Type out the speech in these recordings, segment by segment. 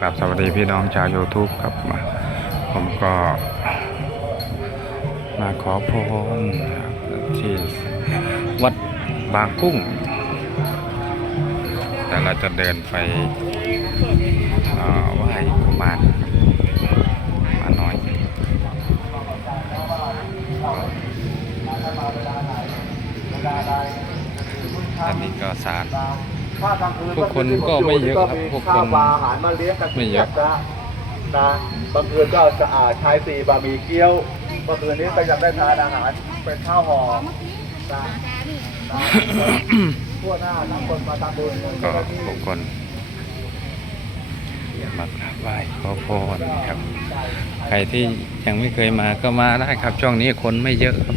กราบสวัสดีพี่น้องชาว YouTube ครับมาผมก็มาขอพรที่วัดบางกุ้ง แต่เราจะเดินไปไหว้กุมารมาน้อยอันนี้ก็สาร พวกคนก็ไม่เยอะครับพวกคนข้าวปลาอาหารมาเลี้ยงกันไม่เยอะนะนะบางคืนก็จะอาชายสีบะหมี่เกี๊ยวเมื่อคืนนี้ก็ยังได้ทานอาหารเป็นข้าวหอมนะนะทั่วหน้าทั้งคนมาทำบุญก็ผู้คนมากราบไหว้ขอพรครับ ใครที่ยังไม่เคยมาก็มาได้ครับ ช่วงนี้คนไม่เยอะครับ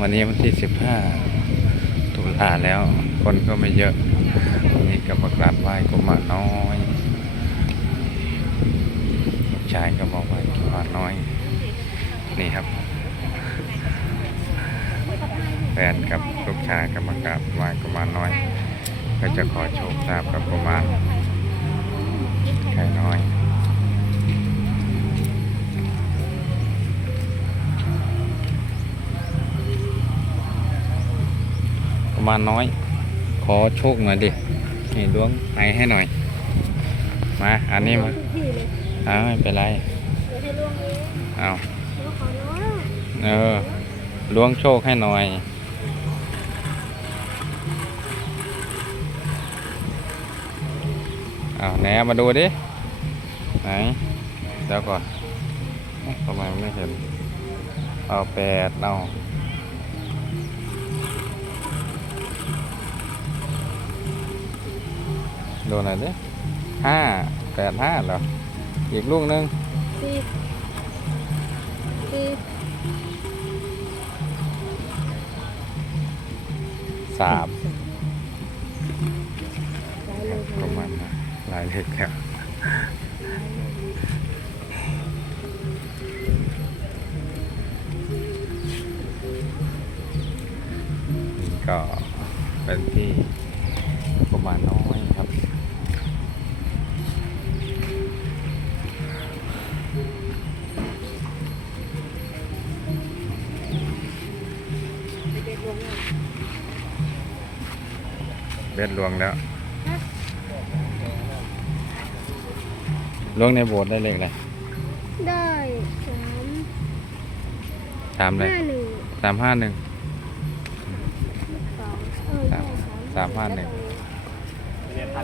วันนี้วันที่ 15 ตุลาแล้ว คนก็ไม่เยอะวั นนี้ก็มากราบไหว้กุมารน้อยลูกชายก็มาไหว้กุมารน้อย นี่ครับแฟนกับลูกชายก็มากราบไหว้กุมารน้อย ก็จะขอโชคลาภกับกุมารไก่น้อยกุมารน้อย ขอโชคหน่อยดินี่ดวงไอให้หน่อย มา อันนี้มาอ้าวไม่เป็นไรเอาเออล้วงโชคให้หน่อยเอาไหนมาดูดิ ไหนเดี๋ยวก่อนทำไมไม่เห็น เอาแปดเอา ดูหน่อยดิห้าแปดห้าเหรอ อีกลูกหนึงสี่สี่สามประมาณหลายเลขครับนี่ก็เป็นที่ประมาณน้อยครับ เด็กๆลงอะเบ็ดลวงแล้วลวงในโบสถ์ได้เลขอะไรได้สามสามเลยห้าหนึ่งสามห้าหนึ่ง สองเออได้สามห้าหนึ่งได้